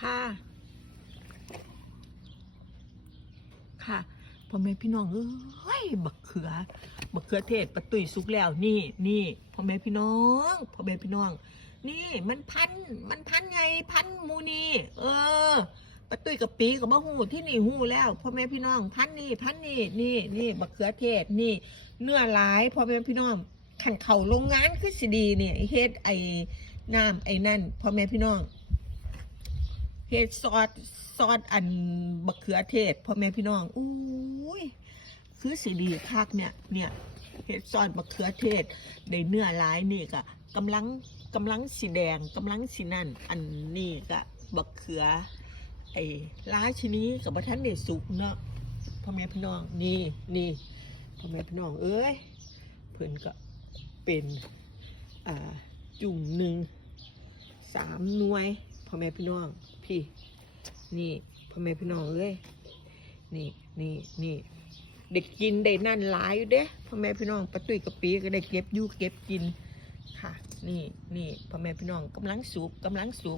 ค่ะค่ะพ่อแม่พี่น้องเอ้ยบักเขือเทศปะตุยสุกแล้วนี่พ่อแม่พี่น้องพ่อแม่พี่น้องนี่มันพันไงพันมูนี่ปะตุยกับปีกับมะฮูที่นี่ฮูแล้วพ่อแม่พี่น้องพันนี่บักเขือเทศนี่เนื้อหลายพ่อแม่พี่น้องขันเข่าโรงงานคือสิดีเนี่ยเฮ็ดไอ้น้ำไอ้นั่นพ่อแม่พี่น้องเฮ็ดซอสอันบักเขือเทศพ่อแม่พี่น้องอุ้ยคือสิดีคักเนี่ยเฮ็ดซอสบักเขือเทศได้เนื้อหลายนี่ก็กำลังสีแดงกำลังสีนั่นอันนี้ก็บักเขือไอ้ราชินีกับบ่ทันได้สุกเนาะพ่อแม่พี่น้องนี่พ่อแม่พี่น้องเอ้ยเพิ่นก็เป็นจุ่มหนึ่ง3 หน่วยพ่อแม่พี่น้องพี่นี่พ่อแม่พี่น้องเอ้ยนี่เด็กกินได้นั่นหลายอยู่เด้พ่อแม่พี่น้องปะตุ้ยกะปีก็ได้เก็บอยู่เก็บกินค่ะนี่พ่อแม่พี่น้องกำลังสุกนี่กำลังสุก